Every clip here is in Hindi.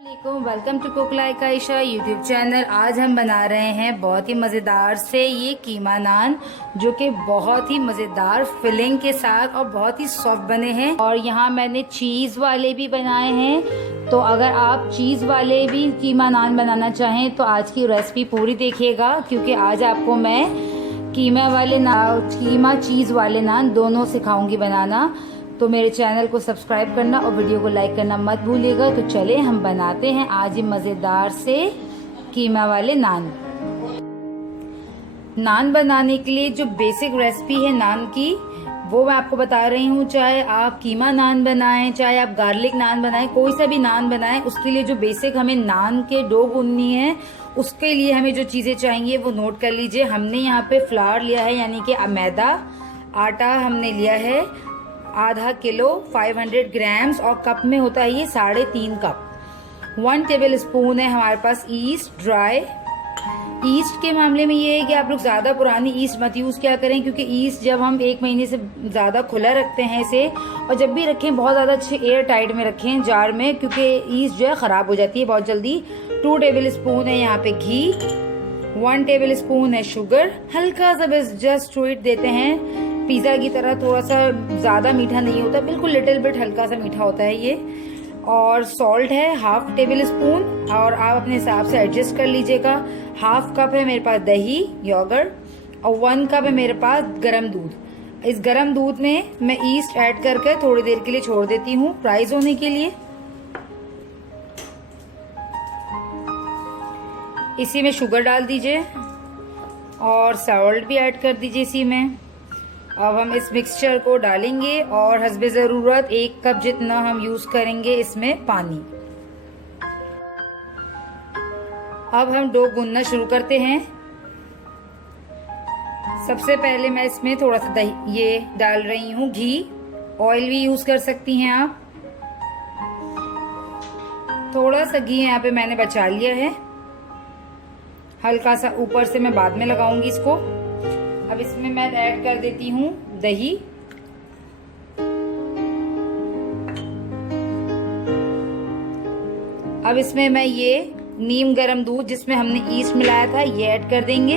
Welcome to cook like Ayesha YouTube channel. आज हम बना रहे हैं बहुत ही मज़ेदार से ये कीमा नान, जो कि बहुत ही मज़ेदार फिलिंग के साथ और बहुत ही सॉफ्ट बने हैं। और यहाँ मैंने चीज़ वाले भी बनाए हैं, तो अगर आप चीज़ वाले भी कीमा नान बनाना चाहें तो आज की रेसिपी पूरी देखिएगा, क्योंकि आज आपको मैं कीमा चीज़ वाले नान दोनों सिखाऊंगी बनाना। तो मेरे चैनल को सब्सक्राइब करना और वीडियो को लाइक करना मत भूलिएगा। तो चले हम बनाते हैं आज ये मज़ेदार से कीमा वाले नान बनाने के लिए जो बेसिक रेसिपी है नान की, वो मैं आपको बता रही हूँ। चाहे आप कीमा नान बनाएं, चाहे आप गार्लिक नान बनाएं, कोई सा भी नान बनाएं, उसके लिए जो बेसिक हमें नान के डो गूंदनी है, उसके लिए हमें जो चीज़ें चाहिए वो नोट कर लीजिए। हमने यहाँ पे फ्लावर लिया है, यानी कि मैदा, आटा हमने लिया है आधा किलो 500 ग्राम्स, और कप में होता है ये 3.5 कप। 1 टेबल स्पून है हमारे पास ईस्ट, ड्राई ईस्ट। के मामले में ये है कि आप लोग ज़्यादा पुरानी ईस्ट मत यूज़ क्या करें, क्योंकि ईस्ट जब हम 1 महीने से ज़्यादा खुला रखते हैं इसे, और जब भी रखें बहुत ज़्यादा अच्छे एयर टाइट में रखें जार में, क्योंकि ईस्ट जो है ख़राब हो जाती है बहुत जल्दी। 2 टेबल स्पून है यहाँ पे घी, 1 टेबल स्पून है शुगर, हल्का सा बस जस्ट स्वीट देते हैं, पिज़्ज़ा की तरह थोड़ा सा ज़्यादा मीठा नहीं होता, बिल्कुल लिटिल बिट हल्का सा मीठा होता है ये। और सॉल्ट है 1/2 टेबल स्पून, और आप अपने हिसाब से एडजस्ट कर लीजिएगा। 1/2 कप है मेरे पास दही, योगर्ट, और 1 कप है मेरे पास गरम दूध। इस गरम दूध में मैं ईस्ट ऐड करके थोड़ी देर के लिए छोड़ देती हूँ राइज होने के लिए। इसी में शुगर डाल दीजिए और सॉल्ट भी ऐड कर दीजिए इसी में। अब हम इस मिक्सचर को डालेंगे और हस्बे ज़रूरत 1 कप जितना हम यूज़ करेंगे इसमें पानी। अब हम डो गूंदना शुरू करते हैं। सबसे पहले मैं इसमें थोड़ा सा दही ये डाल रही हूँ, घी, ऑयल भी यूज़ कर सकती हैं आप। थोड़ा सा घी यहाँ पे मैंने बचा लिया है, हल्का सा ऊपर से मैं बाद में लगाऊंगी इसको। अब इसमें मैं ऐड कर देती हूँ दही, अब इसमें मैं ये नीम गरम दूध जिसमें हमने ईस्ट मिलाया था ये ऐड कर देंगे।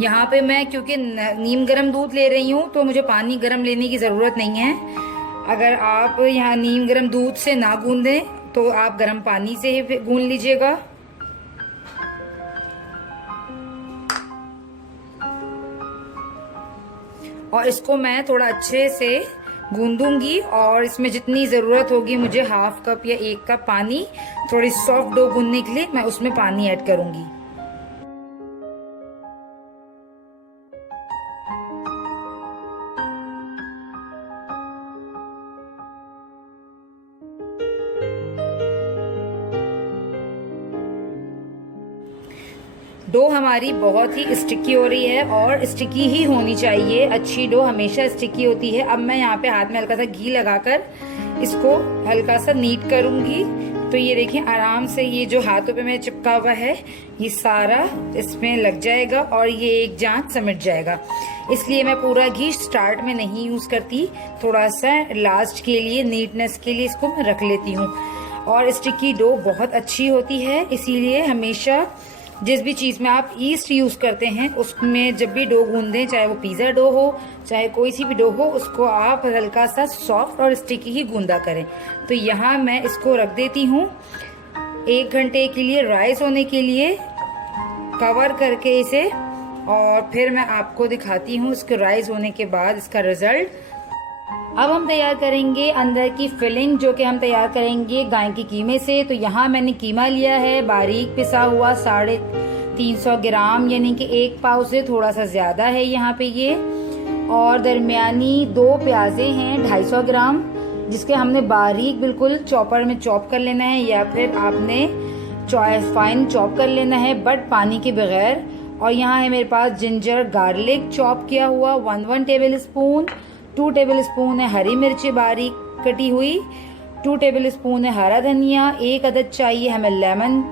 यहाँ पे मैं क्योंकि नीम गरम दूध ले रही हूँ तो मुझे पानी गरम लेने की ज़रूरत नहीं है। अगर आप यहाँ नीम गरम दूध से ना गूंदें तो आप गरम पानी से ही गूंद लीजिएगा। और इसको मैं थोड़ा अच्छे से गूंदूंगी, और इसमें जितनी ज़रूरत होगी मुझे 1/2 कप या 1 कप पानी, थोड़ी सॉफ्ट डो गूंदने के लिए मैं उसमें पानी ऐड करूंगी। डो हमारी बहुत ही स्टिकी हो रही है, और स्टिकी ही होनी चाहिए, अच्छी डो हमेशा स्टिकी होती है। अब मैं यहाँ पे हाथ में हल्का सा घी लगाकर इसको हल्का सा नीट करूंगी। तो ये देखिए आराम से ये जो हाथों पे मेरे चिपका हुआ है ये सारा इसमें लग जाएगा और ये एक जांच समेट जाएगा। इसलिए मैं पूरा घी स्टार्ट में नहीं यूज करती, थोड़ा सा लास्ट के लिए, नीटनेस के लिए इसको मैं रख लेती हूँ। और स्टिकी डो बहुत अच्छी होती है, इसीलिए हमेशा जिस भी चीज़ में आप ईस्ट यूज़ करते हैं उसमें जब भी डो गूंदें, चाहे वो पिज़्ज़ा डो हो चाहे कोई सी भी डो हो, उसको आप हल्का सा सॉफ्ट और स्टिकी ही गूंदा करें। तो यहाँ मैं इसको रख देती हूँ 1 घंटे के लिए राइस होने के लिए, कवर करके इसे, और फिर मैं आपको दिखाती हूँ इसके राइस होने के बाद इसका रिजल्ट। अब हम तैयार करेंगे अंदर की फिलिंग, जो कि हम तैयार करेंगे गाय के कीमे से। तो यहाँ मैंने कीमा लिया है बारीक पिसा हुआ 350 ग्राम, यानी कि 1 पाव से थोड़ा सा ज़्यादा है यहाँ पे ये। और दरमियानी 2 प्याज़ें हैं 250 ग्राम, जिसके हमने बारीक बिल्कुल चॉपर में चॉप कर लेना है, या फिर आपने फाइन चॉप कर लेना है बट पानी के बगैर। और यहाँ है मेरे पास जिंजर गार्लिक चॉप किया हुआ 1 टेबल स्पून, 2 टेबल स्पून है हरी मिर्ची बारीक कटी हुई, 2 टेबल स्पून है हरा धनिया, 1 अदद चाहिए हमें लेमन,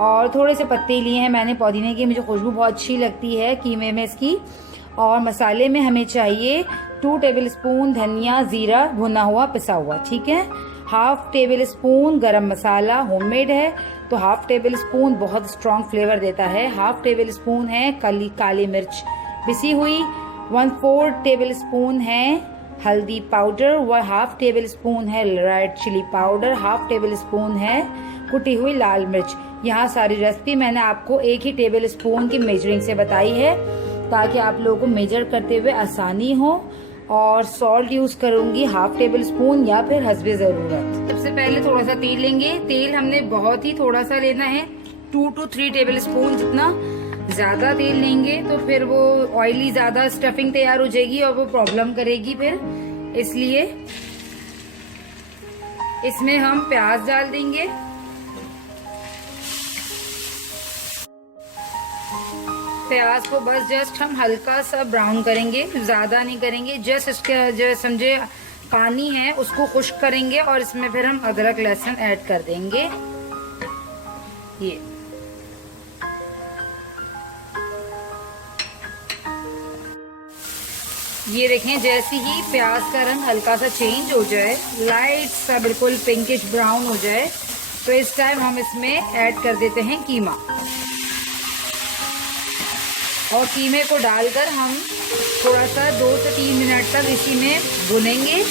और थोड़े से पत्ते लिए हैं मैंने पुदीने के, मुझे खुशबू बहुत अच्छी लगती है कीमे में इसकी। और मसाले में हमें चाहिए 2 टेबलस्पून धनिया जीरा भुना हुआ पिसा हुआ, ठीक है। 1/2 टेबलस्पून गरम मसाला होममेड है, तो 1/2 टेबलस्पून बहुत स्ट्रॉन्ग फ्लेवर देता है। 1/2 टेबलस्पून है काली मिर्च पिसी हुई। 1/4 टेबलस्पून है हल्दी पाउडर, 1/2 टेबलस्पून है रेड चिली पाउडर, 1/2 टेबलस्पून है कुटी हुई लाल मिर्च। यहाँ सारी रेसिपी मैंने आपको एक ही टेबलस्पून की मेजरिंग से बताई है ताकि आप लोगों को मेजर करते हुए आसानी हो। और सॉल्ट यूज करूंगी 1/2 टेबलस्पून या फिर हस्बे जरूरत। सबसे पहले थोड़ा सा तेल लेंगे। तेल हमने बहुत ही थोड़ा सा लेना है, 2 to 3 टेबलस्पून जितना। ज्यादा तेल लेंगे तो फिर वो ऑयली ज्यादा स्टफिंग तैयार हो जाएगी और वो प्रॉब्लम करेगी फिर, इसलिए इसमें हम प्याज डाल देंगे। प्याज को बस जस्ट हम हल्का सा ब्राउन करेंगे, ज्यादा नहीं करेंगे। जस्ट इसके जो समझे पानी है उसको खुश्क करेंगे और इसमें फिर हम अदरक लहसुन ऐड कर देंगे। ये देखें, जैसे ही प्याज का रंग हल्का सा चेंज हो जाए, लाइट सा बिल्कुल पिंकिश ब्राउन हो जाए, तो इस टाइम हम इसमें ऐड कर देते हैं कीमा। और कीमे को डालकर हम थोड़ा सा 2 से 3 मिनट तक इसी में भुनेंगे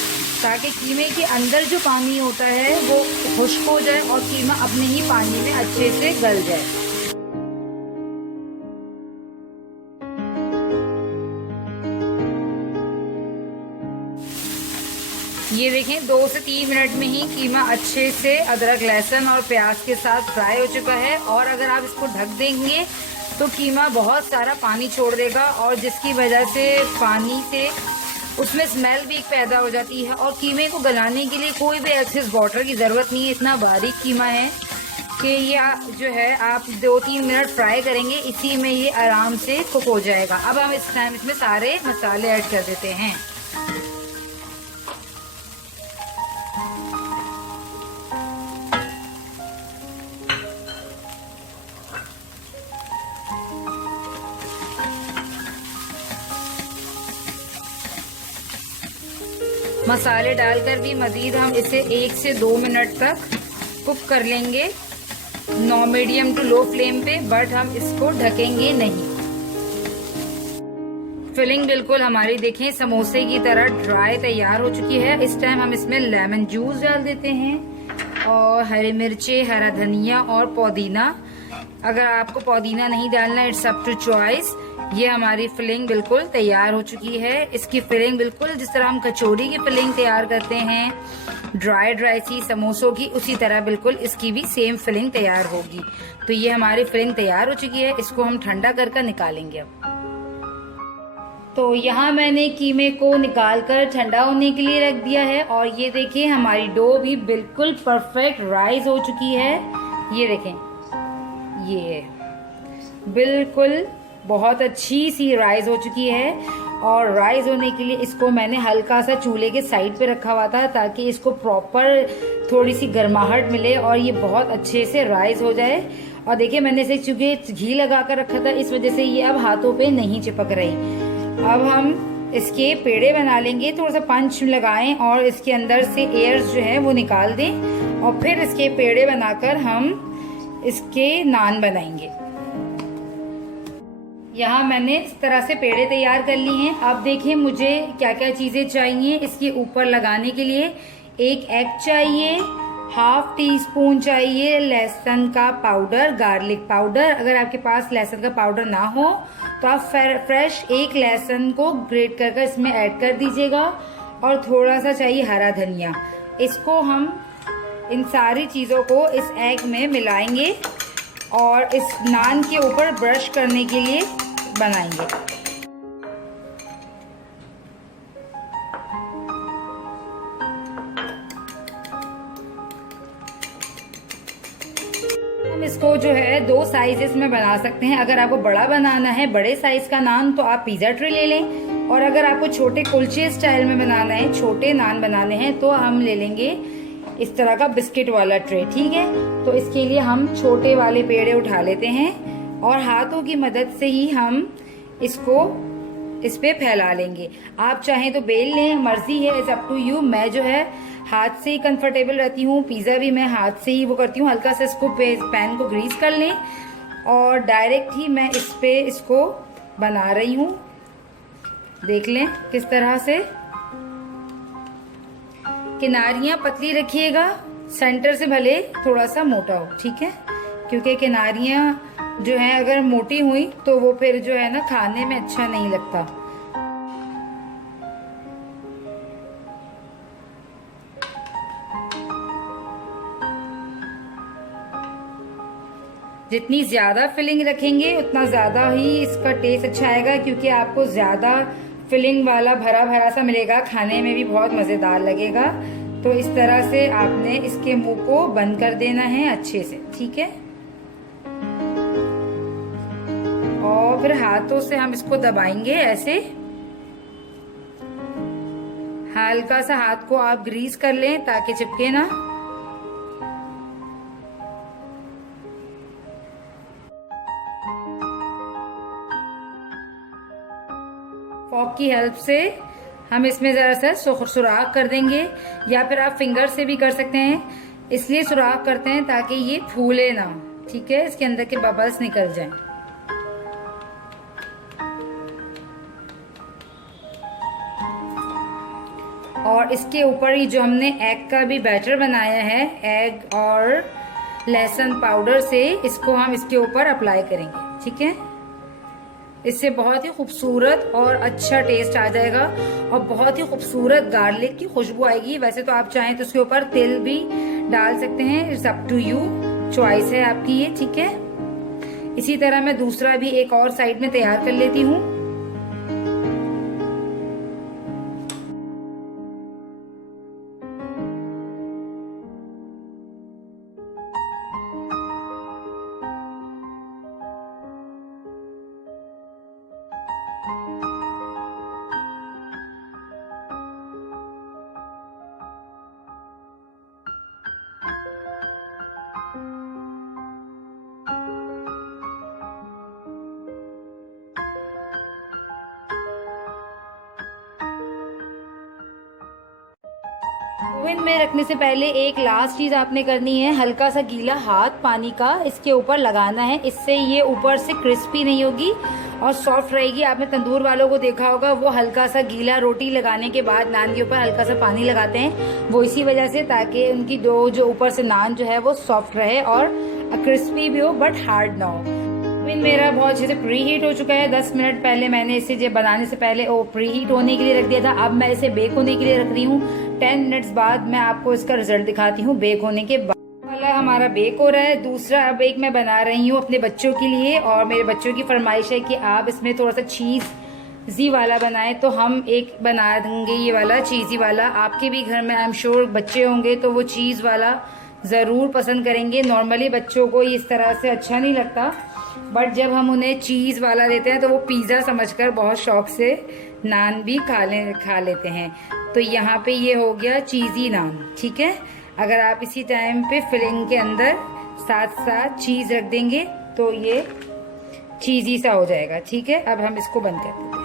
ताकि कीमे के अंदर जो पानी होता है वो खुश्क हो जाए और कीमा अपने ही पानी में अच्छे से गल जाए। ये देखें, 2 से 3 मिनट में ही कीमा अच्छे से अदरक लहसुन और प्याज के साथ फ्राई हो चुका है। और अगर आप इसको ढक देंगे तो कीमा बहुत सारा पानी छोड़ देगा और जिसकी वजह से पानी से उसमें स्मेल भी पैदा हो जाती है। और कीमे को गलाने के लिए कोई भी एक्सेस वाटर की ज़रूरत नहीं है, इतना बारीक कीमा है कि ये जो है आप 2-3 मिनट फ्राई करेंगे, इसी में ये आराम से कुक हो जाएगा। अब हम इस टाइम इसमें सारे मसाले ऐड कर देते हैं। मसाले डालकर भी मजीद हम इसे 1 से 2 मिनट तक कुक कर लेंगे, मीडियम टू लो फ्लेम पे, बट हम इसको ढकेंगे नहीं। फिलिंग बिल्कुल हमारी देखें समोसे की तरह ड्राई तैयार हो चुकी है। इस टाइम हम इसमें लेमन जूस डाल देते हैं और हरी मिर्ची, हरा धनिया और पुदीना। अगर आपको पुदीना नहीं डालना, इट्स अप टू चॉइस। ये हमारी फिलिंग बिल्कुल तैयार हो चुकी है। इसकी फिलिंग बिल्कुल जिस तरह हम कचौड़ी की फिलिंग तैयार करते हैं ड्राई सी समोसों की, उसी तरह बिल्कुल इसकी भी सेम फिलिंग तैयार होगी। तो ये हमारी फिलिंग तैयार हो चुकी है, इसको हम ठंडा कर निकालेंगे अब। तो यहाँ मैंने कीमे को निकाल कर ठंडा होने के लिए रख दिया है और ये देखिए हमारी डो भी बिल्कुल परफेक्ट राइज हो चुकी है। ये देखें, ये बिल्कुल बहुत अच्छी सी राइज हो चुकी है। और राइज होने के लिए इसको मैंने हल्का सा चूल्हे के साइड पे रखा हुआ था ताकि इसको प्रॉपर थोड़ी सी गर्माहट मिले और ये बहुत अच्छे से राइज हो जाए। और देखिए मैंने इसे चूंकि घी लगा कर रखा था, इस वजह से ये अब हाथों पे नहीं चिपक रही। अब हम इसके पेड़े बना लेंगे, थोड़ा सा पंच लगाएं और इसके अंदर से एयर जो है वो निकाल दें और फिर इसके पेड़े बनाकर हम इसके नान बनाएंगे। यहाँ मैंने इस तरह से पेड़े तैयार कर ली हैं। अब देखिए मुझे क्या क्या चीजें चाहिए इसके ऊपर लगाने के लिए। 1 एग चाहिए, 1/2 टीस्पून चाहिए लहसुन का पाउडर, गार्लिक पाउडर। अगर आपके पास लहसुन का पाउडर ना हो तो आप फ्रेश 1 लहसुन को ग्रेट कर इसमें ऐड कर दीजिएगा। और थोड़ा सा चाहिए हरा धनिया। इसको हम इन सारी चीज़ों को इस एग में मिलाएंगे और इस नान के ऊपर ब्रश करने के लिए बनाएंगे। हम इसको जो है 2 साइजेस में बना सकते हैं। अगर आपको बड़ा बनाना है, बड़े साइज का नान, तो आप पिज्जा ट्रे ले लें। और अगर आपको छोटे कुलचे स्टाइल में बनाना है, छोटे नान बनाने हैं, तो हम ले लेंगे इस तरह का बिस्किट वाला ट्रे। ठीक है, तो इसके लिए हम छोटे वाले पेड़े उठा लेते हैं और हाथों की मदद से ही हम इसको इस पे फैला लेंगे। आप चाहें तो बेल लें, मर्जी है, इट्स अप टू यू। मैं जो है हाथ से ही कंफर्टेबल रहती हूँ, पिज्ज़ा भी मैं हाथ से ही वो करती हूँ। हल्का सा इसको पैन को ग्रीस कर लें और डायरेक्ट ही मैं इस पे इसको बना रही हूँ। देख लें किस तरह से। किनारियाँ पतली रखिएगा, सेंटर से भले थोड़ा सा मोटा हो, ठीक है, क्योंकि किनारियाँ जो है अगर मोटी हुई तो वो फिर जो है ना खाने में अच्छा नहीं लगता। जितनी ज्यादा फिलिंग रखेंगे उतना ज्यादा ही इसका टेस्ट अच्छा आएगा, क्योंकि आपको ज्यादा फिलिंग वाला भरा भरा सा मिलेगा, खाने में भी बहुत मजेदार लगेगा। तो इस तरह से आपने इसके मुंह को बंद कर देना है अच्छे से, ठीक है। और फिर हाथों से हम इसको दबाएंगे ऐसे। हल्का सा हाथ को आप ग्रीस कर लें ताकि चिपके ना। फॉक की हेल्प से हम इसमें जरा सा सुराख कर देंगे, या फिर आप फिंगर से भी कर सकते हैं। इसलिए सुराख करते हैं ताकि ये फूले ना, ठीक है, इसके अंदर के बबल्स निकल जाएं। और इसके ऊपर ही जो हमने एग का भी बैटर बनाया है, एग और लहसुन पाउडर से इसको हम इसके ऊपर अप्लाई करेंगे, ठीक है। इससे बहुत ही खूबसूरत और अच्छा टेस्ट आ जाएगा और बहुत ही खूबसूरत गार्लिक की खुशबू आएगी। वैसे तो आप चाहें तो उसके ऊपर तिल भी डाल सकते हैं, it's up to you, choice है आपकी ये, ठीक है। इसी तरह मैं दूसरा भी एक और साइड में तैयार कर लेती हूँ। ओवन में रखने से पहले एक लास्ट चीज आपने करनी है, हल्का सा गीला हाथ पानी का इसके ऊपर लगाना है। इससे ये ऊपर से क्रिस्पी नहीं होगी और सॉफ्ट रहेगी। आपने तंदूर वालों को देखा होगा, वो हल्का सा गीला रोटी लगाने के बाद नान के ऊपर हल्का सा पानी लगाते हैं, वो इसी वजह से, ताकि उनकी डो जो ऊपर से नान जो है वो सॉफ्ट रहे और क्रिस्पी भी हो बट हार्ड ना हो। ओवन मेरा बहुत अच्छे से प्री हीट हो चुका है। 10 मिनट पहले मैंने इसे बनाने से पहले प्री हीट होने के लिए रख दिया था। अब मैं इसे बेक होने के लिए रख रही हूँ। 10 मिनट्स बाद मैं आपको इसका रिजल्ट दिखाती हूँ बेक होने के बाद। वाला हमारा बेक हो रहा है। दूसरा अब एक मैं बना रही हूँ अपने बच्चों के लिए, और मेरे बच्चों की फरमाइश है कि आप इसमें थोड़ा सा चीज़ी वाला बनाएं, तो हम एक बना देंगे ये वाला चीज़ी वाला। आपके भी घर में आई एम श्योर बच्चे होंगे तो वो चीज़ वाला ज़रूर पसंद करेंगे। नॉर्मली बच्चों को इस तरह से अच्छा नहीं लगता, बट जब हम उन्हें चीज़ वाला देते हैं तो वो पिज़्ज़ा समझकर बहुत शौक से नान भी खा लेते हैं। तो यहाँ पे ये हो गया चीज़ी नान, ठीक है। अगर आप इसी टाइम पे फिलिंग के अंदर साथ साथ चीज़ रख देंगे तो ये चीज़ी सा हो जाएगा, ठीक है। अब हम इसको बंद कर देते हैं।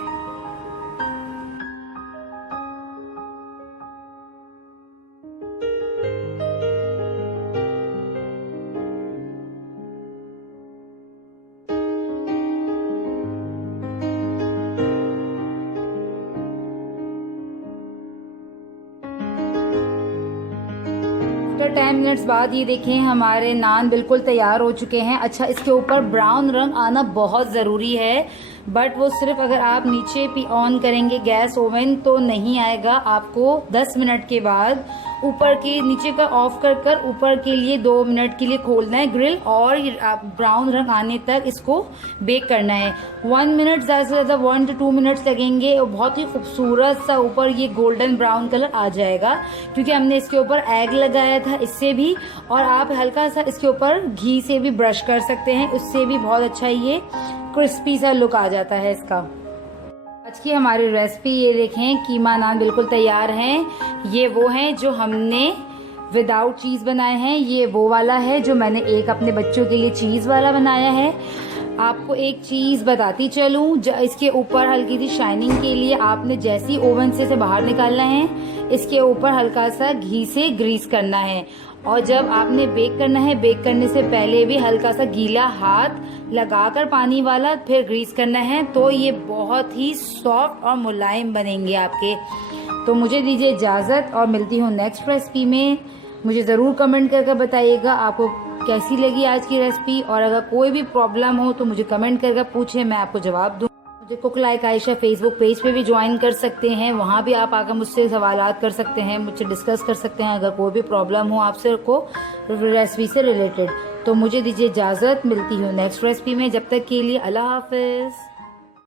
आफ्टर 10 मिनट्स बाद ये देखें हमारे नान बिल्कुल तैयार हो चुके हैं। अच्छा, इसके ऊपर ब्राउन रंग आना बहुत ज़रूरी है, बट वो सिर्फ अगर आप नीचे भी ऑन करेंगे गैस ओवन तो नहीं आएगा। आपको 10 मिनट के बाद ऊपर के नीचे का ऑफ कर ऊपर के लिए 2 मिनट के लिए खोलना है ग्रिल, और आप ब्राउन रंग आने तक इसको बेक करना है। 1 मिनट ज़्यादा से ज़्यादा 1 to 2 मिनट्स लगेंगे और बहुत ही खूबसूरत सा ऊपर ये गोल्डन ब्राउन कलर आ जाएगा, क्योंकि हमने इसके ऊपर एग लगाया था इससे भी। और आप हल्का सा इसके ऊपर घी से भी ब्रश कर सकते हैं, उससे भी बहुत अच्छा ये क्रिस्पी सा लुक आ जाता है इसका। आज की हमारी रेसिपी ये देखें, कीमा नान बिल्कुल तैयार हैं। ये वो हैं जो हमने विदाउट चीज़ बनाए हैं, ये वो वाला है जो मैंने एक अपने बच्चों के लिए चीज़ वाला बनाया है। आपको एक चीज़ बताती चलूँ, इसके ऊपर हल्की सी शाइनिंग के लिए आपने जैसे ही ओवन से इसे बाहर निकालना है, इसके ऊपर हल्का सा घी से ग्रीस करना है। और जब आपने बेक करना है, बेक करने से पहले भी हल्का सा गीला हाथ लगाकर पानी वाला फिर ग्रीस करना है, तो ये बहुत ही सॉफ्ट और मुलायम बनेंगे आपके। तो मुझे दीजिए इजाज़त और मिलती हूँ नेक्स्ट रेसिपी में। मुझे ज़रूर कमेंट करके बताइएगा आपको कैसी लगी आज की रेसिपी, और अगर कोई भी प्रॉब्लम हो तो मुझे कमेंट करके पूछें, मैं आपको जवाब दूँ। मुझे cook like Ayesha Facebook page पे भी ज्वाइन कर सकते हैं, वहाँ भी आप आकर मुझसे सवालात कर सकते हैं, मुझसे डिस्कस कर सकते हैं अगर कोई भी प्रॉब्लम हो आपसे को रेसिपी से रिलेटेड। तो मुझे दीजिए इजाज़त, मिलती हूँ नेक्स्ट रेसिपी में। जब तक के लिए अल्लाह हाफिज़।